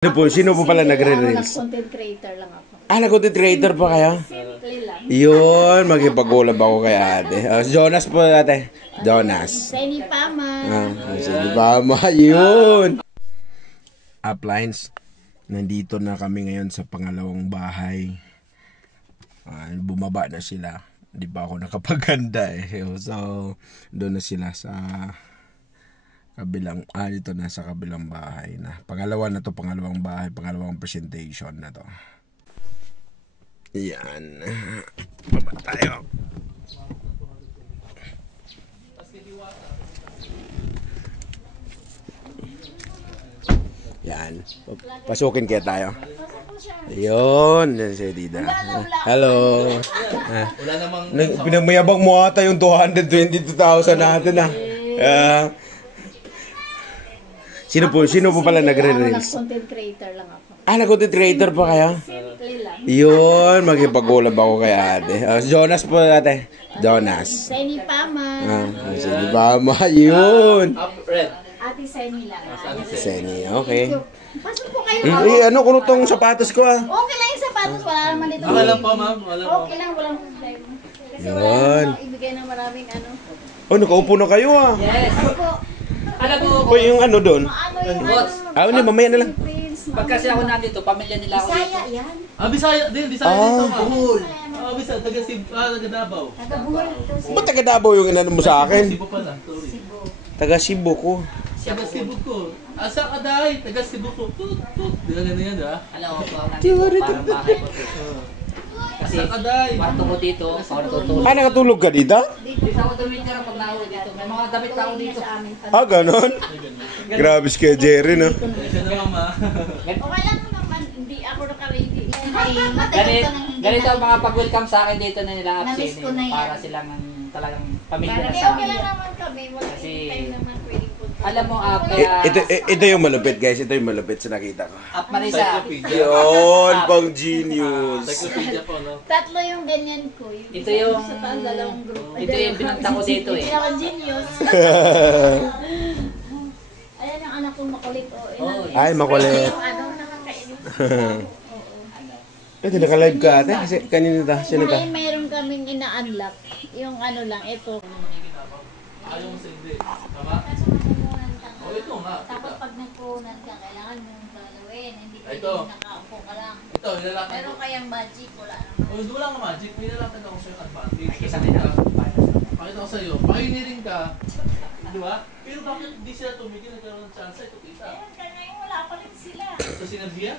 Sino po pala nagre-reels? Content creator lang ako. Nag-content creator pa kayo? Simple lang. Yun, magipag-ulab ako kay ate. Jonas po ate. Jonas. Seni Pama. Seni Pama, yun. Uplines, nandito na kami ngayon sa pangalawang bahay. Bumaba na sila. Di ba ako nakapaganda eh. So, doon na sila sa kabilang, dito na sa kabilang bahay na. Pangalawang bahay, pangalawang presentation na to. Yan. Baba tayo. Yan. Pasukin kaya tayo. Ayun. Yan si Dida. Hello. Wala namang Pinagmayabang mo ata yung 222,000 natin Sino po pala nagre-reels? Content creator lang ako. Nag-content creator pa kayo? Simple lang. Yun, magipag-ulab ako kay ate. Jonas po ate. Jonas. Seni Pama. Seni Pama, yun. Ate Seni lang. Seni, okay. Pasok po kayo. Ano ko tong sapatos ko Okay lang yung sapatos. Wala naman dito. Okay lang po, ma'am. Wala po. Okay lang, walang problema. Kasi Yun. wala namang ibigay ng maraming ano. Nakaupo na kayo Yes. Ano po? Alam mo, Yung ano doon? Ano yung Boss. Hindi, mamaya na lang. pag kasi ako nandito, pamilya nila ako Bisaya dito. yan. Bisaya din dito, ma'am. Buhol. Bisaya, taga Davao. Taga Buhol ito siya. Ba't taga Davao yung inano mo sa akin? Cebu pala, sorry. Cebu. Taga Cebu ko. Taga Cebu ko. Asa ka dahi, taga Cebu ko. Tut. Di ba ganyan, di ba? Alam ko ako nandito, parang bahay ko to. Kasi Asa ka dahi. kwarto ko dito, ako natutulog. Nakatulog ka dito? Dito ako tumitira pag nauwi dito. May mga damit ako dito. Ganon? Grabe si kay Jerry, no? Siya na, mama. Okay lang naman, hindi ako naka-ready. Ganito ang mga pag-welcome sa akin dito na nila Na-miss Apsin. ko na yan. Para silang talagang pamilya na Hindi, sa okay amin. lang naman kami. Kasi- Tayo naman pwedeng punta. Alam mo, kaya... Ito yung malupit, guys. Ito yung malupit sa nakita ko. Marisa, Yun, pang genius. Encyclopedia po, no? Tatlo yung ganyan ko. Ito yung- Sa taas, dalawang group. ito yung pinunta ko dito eh. Hindi naman genius. Ayan yung anak kong makulit. Ay, makulit. Yung ano, nakakainis. Ito, naka-live ka ate? Kasi kanina ta, sino ta? Mayroon kaming ina-unlock. Yung ano lang, ito. Ayaw mo sa hindi. Tama? Ito nga. Tapos pag nagpunan ka, kailangan mong galawin. Hindi ka Ito. nakaupo ka lang. Ito, nilalakad Pero ko. kayang magic, wala naman. Wala nga magic. May nilalakad ako sa'yo advantage. Ay, isa nila. Pakita ko sa'yo. Pioneering ka. Di ba? Pero bakit hindi sila tumigil nagkaroon ng chance? Ito kita. Ayan, ngayon wala pa rin sila. Sa sinergia?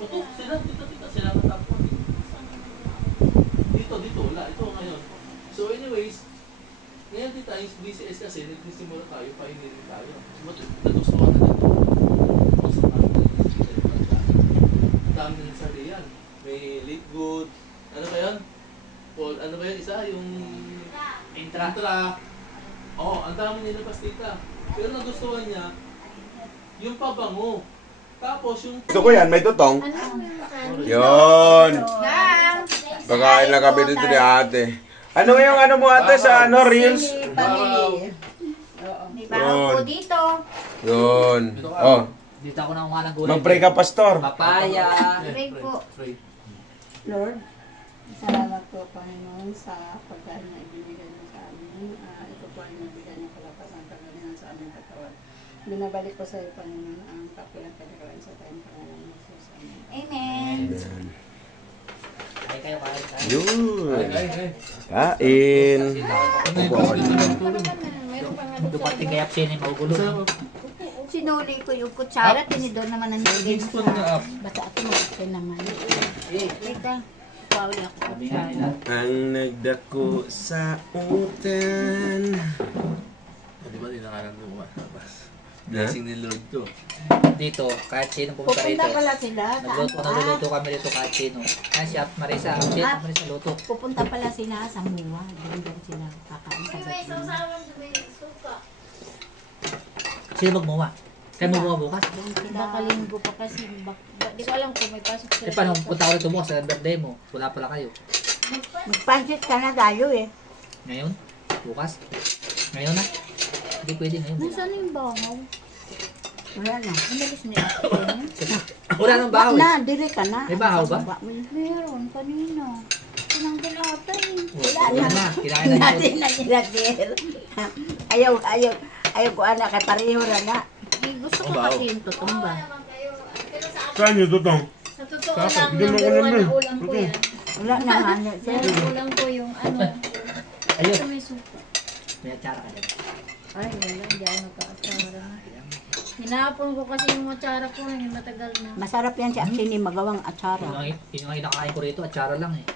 Ito, sila. Kita. Sila ang top 1. Dito. Wala. Ito ngayon. So anyways, ngayon tita, yung DCS kasi, nagsisimula tayo, pioneering tayo. Nagustuhan na dito. Ang dami na sa real. May late good. Ano ba yun? Paul, ano ba yun isa? Yung Intra. Ang dami nila pastita. Pero nagustuhan niya, yung pabango. Tapos yung... Gusto ko yan, may tutong. Ano yung makanin? Yun. Pagkain lang kami dito ni ate. Ano yung ano mo ate sa ano, reels? Family. May bahaw po dito. Yun. Dito ako nakuha ng gulay. Mag-pray ka, pastor. Papaya. Pray po. Lord, salamat po Panginoon sa pagkain na ibinigay mo sa amin. Ito po ay nabigay ng kalapasan kagalingan sa aming katawan. Binabalik ko sa iyo Panginoon ang kapilang kalikawan sa tayong Panginoon Jesus. Amen. Amen. Ay kayo, kain. Yun. Ay. Kain. Meron pa nga doon sa Dumating kay Apsin ay magugulo. Sinuli ko yung kutsara, tinidor naman ang nilagay mo Spoon na up. basta ako mag naman. Lita, pawli ako. Sabi nga nila. Ang nagdako sa utan. Di ba, di nakalang lumabas. Blessing ni Lord to. Dito, kahit sino pumunta rito. Pupunta pala sila sa Nagluluto kami dito kahit sino. Ay, si Marisa, Marisa luto. Pupunta pala sila sa Muwa. Doon sila kakain sa May gabi. sausawan sa may suka. Sino magmuwa? Kayo magmuwa bukas? Baka linggo pa kasi. Di ko alam kung may pasok sila. Eh, paano punta ko rito bukas sa birthday mo? Wala pala kayo. Magpansit ka na tayo eh. Ngayon? Bukas? Ngayon na? Hindi pwede ngayon. Nasaan yung bangaw? Wala na. Ang dalis niya. Wala nang bahaw eh. Na, dili ka na. May bahaw ba? Meron, kanina. Tinanggal ata eh. Wala Wala na. na. Kinain na Natin na nilagir. Ayaw ko anak, kay pareho na na. Eh, gusto ko Ang baho. kasi yung tutumba. Saan yung tutong? Sa totoo Bakit? lang, Hindi mo number alam one eh. na ulam ko yan. Wala na nga niya. Number ulam ko yung ano. Ayun. Sa may suka. May atsara ka dyan. Ay, wala. Hindi ako nagka-atsara. Hinapon ko kasi yung atsara ko. Yung matagal na. Masarap yan si Aksini magawang atsara. Yun ang inakain ko rito, atsara lang eh.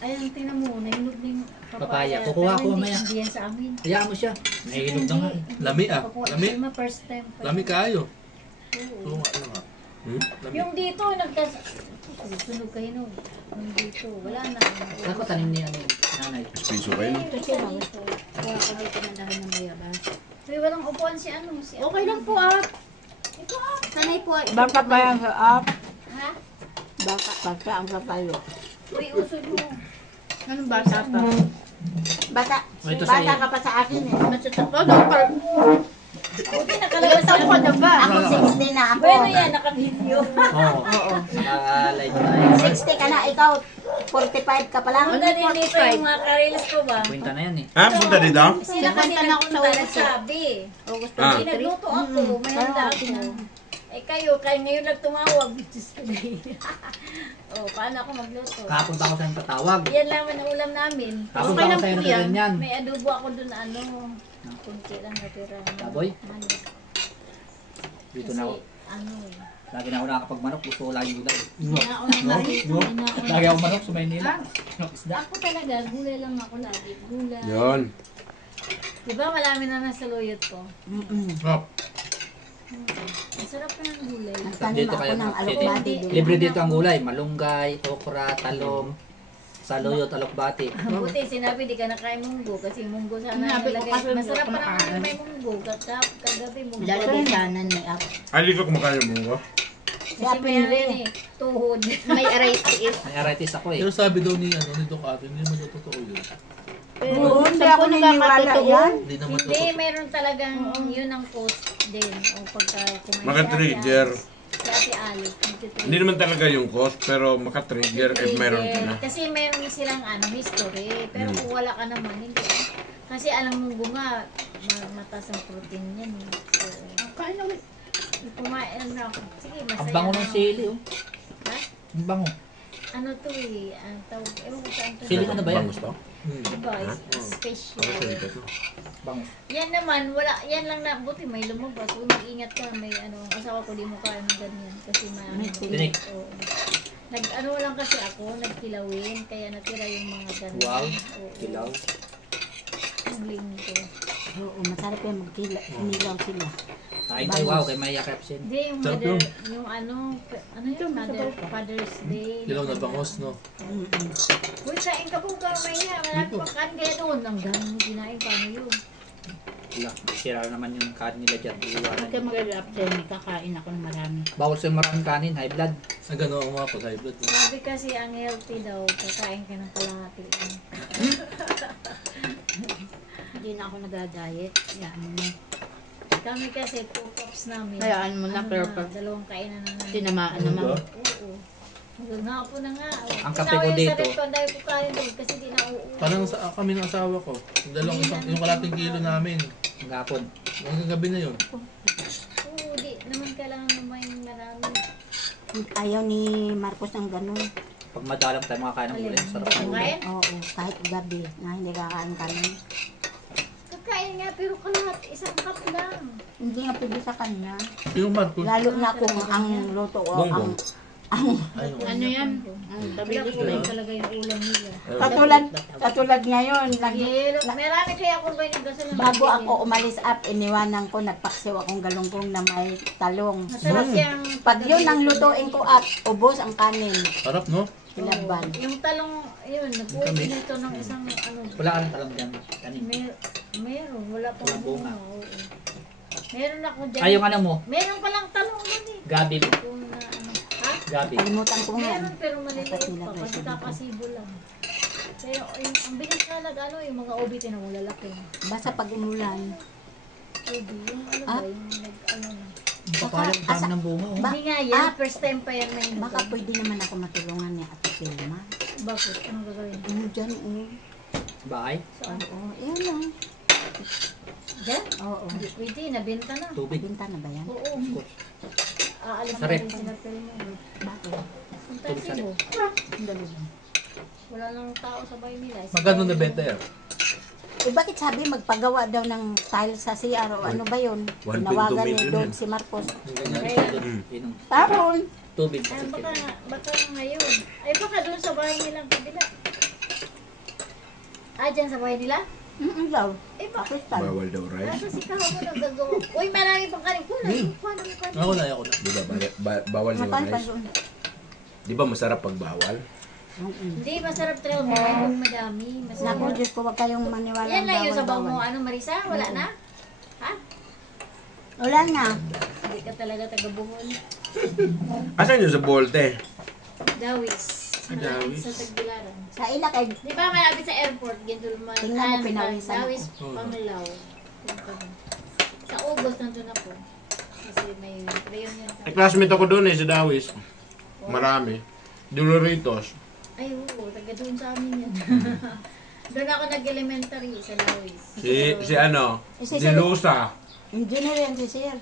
Ayun, tingnan mo. Nahinog na yung Papaya. Kukuha ko Pero mamaya. Hindi yan sa amin. Hayaan mo siya. Nahihinog na nga eh. Lami ah. Kukuha Lami. ko yung first time. pa. Lami kayo. Oo. Oo nga, ano nga. Lami. Yung dito, sunog ka hinog. Yung dito, wala na. Ako tanim niya ni nanay. Piso kayo, no? Ito siya. Kuha ko dito na dahil ng bayabas. Uy, walang upuan si ano. Si okay lang po ah. Ito ah. Sanay po ah. Baka pa yan sa up. Ha? Baka ang papayo. Uy, usod mo. Anong bata pa? Bata. Ito Bata sa'yo. ka pa sa akin eh. Matutupod. Buti nakalabas ako na ba? Ako 60 na ako. Bueno yan, naka-video. Oo. Oo. Naka-live na. 60 ka na, ikaw 45 ka pa lang. Ang galing dito yung mga karilis ko ba? Kwenta na yan eh. Ha? Punta dito? Sila kanina nagpunta nagsabi. August Ah. Hindi nagluto ako, may handa ako. Eh kayo ngayon nagtumawag. Diyos ko na oh, paano ako magluto? Kahapon pa ako sa'yo patawag. Yan lang ang ulam namin. Kahapon pa ako sa'yo nagkaroon yan. May adobo ako dun na ano. Kunti lang natira. Baboy? Manok. Dito na ako. Ano eh. Lagi na ako nakakapagmanok. Gusto ko lagi gulay. Inaon na rito. Lagi ako manok sa Maynila. Isda. Ako talaga, gulay lang ako lagi. Gulay. Yun. Diba marami na nasa luyot ko? Hop. Masarap na ng gulay. Nagtanim Dito ako kaya ng mga alokbati. Libre dito ang gulay. Malunggay, okra, talong, saluyot, alokbati. Buti sinabi di ka nakain munggo kasi munggo sana nilagay. Masarap pa naman may munggo. Kagabi munggo. Lalagay sana ni Ap. Ali ka kumakain mo ba? Kasi may ano yan eh, tuhod. May arthritis. May arthritis ako eh. Pero sabi daw ni Ducati, hindi naman daw totoo yun. Oo, hindi ako naniniwala yan. Hindi naman daw Hindi, totoo. meron talagang yun ang cost din. O pagka kumain Maka-trigger. Si Ate Alice. Hindi naman talaga yung cost, pero maka-trigger if meron ka na. Kasi meron silang ano, history. Pero kung wala ka naman, hindi. Kasi alam mo nga, mataas ang protein yan. So, Kain na kumain na ako. Sige, masaya. Ang bango ng sili oh. Ha? Ang bango. Ano to eh, ang tawag, ewan ko saan to. Sili ano ba yan? Bangus to? Diba, special. Bango. Yan naman, wala, yan lang na, buti may lumabas. Huwag mag-ingat ka, may ano, ang asawa ko di mo kain ng ganyan. Kasi Tinik. Oo. Nag-ano lang kasi ako, nagkilawin, kaya natira yung mga ganun. Wow. Oo. Kilaw. Ang linggo. Oo, masarap yan magkinilaw sila. Kain tayo wow kay Maya Capsin. Hindi, yung Champion. mother, yung ano yung Father's Day. Kilaw na bangos, no? Uy, kain ka po ka, Maya. Malapit pa kain kaya doon. Ang ganun kinain, paano yun? Wala. Sira naman yung kanin nila dyan. Iiwanan. Pagka mag-alap din, kakain ako ng marami. Bawal sa'yo maraming kanin. High blood. Ang gano'n ako mga pag-high blood. no? Sabi kasi ang healthy daw, kakain ka ng kalahati. Hindi na ako nagda-diet. Yan mo. Kami kasi 2 cups namin. Hayaan mo na, Ano pero pag dalawang kainan na namin. tinamaan Ano naman. ba? Oo. Hanggang hapon na nga. Ang kape ko dito. Sabi ko, ang dahil ko kain doon kasi di na uuwi. Parang kami ng asawa ko. Yung kalating kilo namin. Ang gapon. Hanggang gabi na yun. Oo, di naman kailangan naman yung marami. Ayaw ni Marcos ng ganun. Pag madalang tayo makakain ng gulay. Sarap ng gulay. Kakain? Oo, kahit gabi na hindi kakain kami. Kakain nga, pero kalahati, 1 cup lang. Hindi nga pwede sa kanya. Yung Marcos. Lalo na kung ang luto o Bongbong. Ayun. ano yan? Wala kulay talaga yung ulam nila. Katulad ngayon, Yelo, marami kaya akong ganyan kasi lang. bago ako umalis up, iniwanan ko, nagpaksiw akong galunggong na may talong. Masarap yung Pag yun ang lutuin ko up, ubos ang kanin. Harap, no? Ilaban. Yung talong, yun, nag-uwi nito ng isang ano. Wala ka ng talong dyan. Kanin. Meron, wala pa Walang bunga. oo. Meron ako dyan. Ay, yung ano mo. Meron palang talong doon eh. Gabi. Yung na ano. Ha? Gabi. Kalimutan ko nga. Meron pero maliliit Dapat nila pa. Kasi presyo dito. kakasibo lang. Kaya ang bilis na ano, yung mga ubi tinamulalaki. Basta pag umulan. Ubi, yung ano ba, Ah? yung nag ano na. Papalag dami ng bunga. Oh. Hindi nga yan, first time pa yan na yun. Baka pwede naman ako matulungan ni Ate Pilma. Bakit? Anong gagawin? Ano dyan, Bahay, Oo, yan lang. Diyan? Oo. Hindi pwede, nabenta na. tubig. Binta na ba yan? Oo. Aalis na Sarap. rin sila pero mo. Bakit? Punta Cebu. Ang dali lang. Wala nang tao sa bahay nila. Magkano na benta yan? Bakit sabi magpagawa daw ng tile sa CR o ano ba yun? 1.2 Tinawagan ni million Don yan. si Marcos. Yung ganyan. Kaya- Inom. Tapon! Tubig. Ay, baka ngayon. Ay, baka doon sa bahay nilang kabila. Dyan sa bahay nila? Daw. Eh, baka. Tapos tile. Bawal daw rice. Nasa si Kaho mo nagagawa. Uy, marami pang kanin. Kunan, kunan, kunan. Ako na, ako na. Di ba? Bawal yung Mapan pa rice. doon. Di ba masarap pag bawal? Hindi, masarap talaga kumain kung madami. Naku, Masarap. Diyos ko, huwag kayong maniwala Yan lang yung sabaw mo, bawal. ano Marisa? Wala na? Ha? Wala na. Hindi ka talaga taga-buhol. Asan yung sa bolte? Dawis. Malapit Dawis. sa Tagbilaran. Sa Ilacay, Di ba malapit sa airport? Gentleman. Tingnan mo, pinawisan Dawis, ako. Panglaw. Sa August nandun ako. Kasi may reunion Ay, tayo. classmate ako doon eh, sa Dawis. Marami. Doloritos. Ay, oo. Taga doon sa amin yan. Doon ako nag-elementary sa Dawis. Si ano? Si Si Lusa. engineer yan si Sir.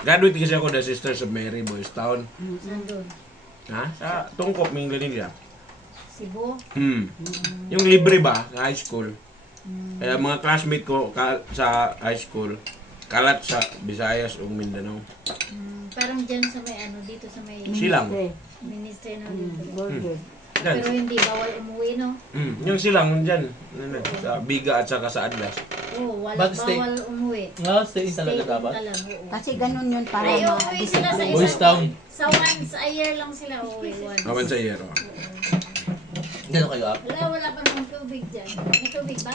Graduate kasi ako the Sisters of Mary, Boys Town. Nandun. Ha? Sa Tungkop, may galing siya. Cebu. Yung libre ba, sa high school. Kaya mga classmate ko sa high school, kalat sa Visayas o Mindanao. Parang dyan sa may ano, dito sa may Silang. ministry na dito. Border. Yan. Pero hindi, bawal umuwi, no? Yung silang dyan. Sa Biga at saka sa Adlas. Oo, But stay- bawal umuwi. Nga, stay in talaga Stay dapat. in lang, oo. Kasi ganun yun para Ay, uuwi sila sa ma-discipline. Boys isang Town. Sa once a year lang sila uuwi. Once. Awan sa Yero. Gano'n kayo up? Wala pa namang tubig dyan. May tubig ba?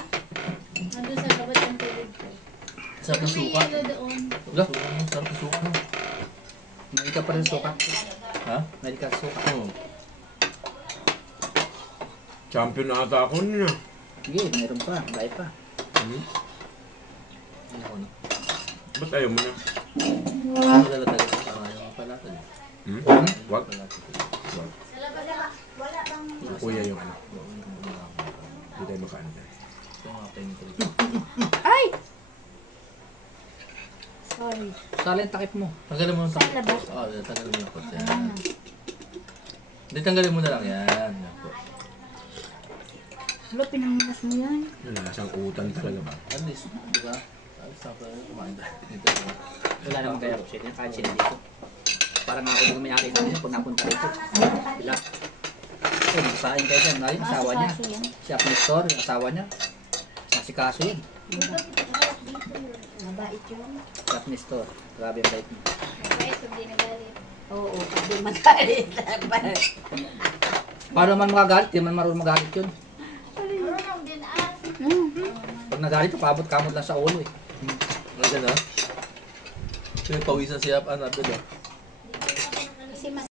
Nandun sa tabat ng tubig ko. Sarap ng May suka. yelo doon. Wala, sarap ng suka. no? May ka pa rin suka. Ha? May ka suka. Oo. Champion na ata ako niya. Sige, mayroon pa. Dahil pa. Ako na. Ba't ayaw mo na? Ano dala-dala ko sa mga yung palatag? Wag. Wala bang Kuya yung ano. Hindi tayo makaano dyan. Ito yung mga painting. Ay! Sorry. Salin takip mo. Tanggalin mo yung Sa labas. Oo, tanggalin mo yung pot. Yan. Hindi, tanggalin mo na lang yan. Yan po. Wala, pinanginas mo yan. Lasang utan talaga ba? At least, di ba? At least, tapos kumain tayo. Dito. Wala naman kaya option yan. Kahit sila dito. Parang ako yung may-ari namin yun pag napunta rito. Bila. Oh, magsasain kayo dyan. Ay, asawa niya. Kaso yan. Si Apple Store, yung asawa niya. Nasikaso yun. Mabait yun. Si Apple Store. Grabe ang bait niya. Kahit hindi nagalit. Oo, pag magalit. Paano man magagalit? Di man marunong magalit yun. Marunong din ah. Pag nagalit, paabot kamot lang sa ulo eh. Ano dyan, ha? Pinapawisan siya, ano,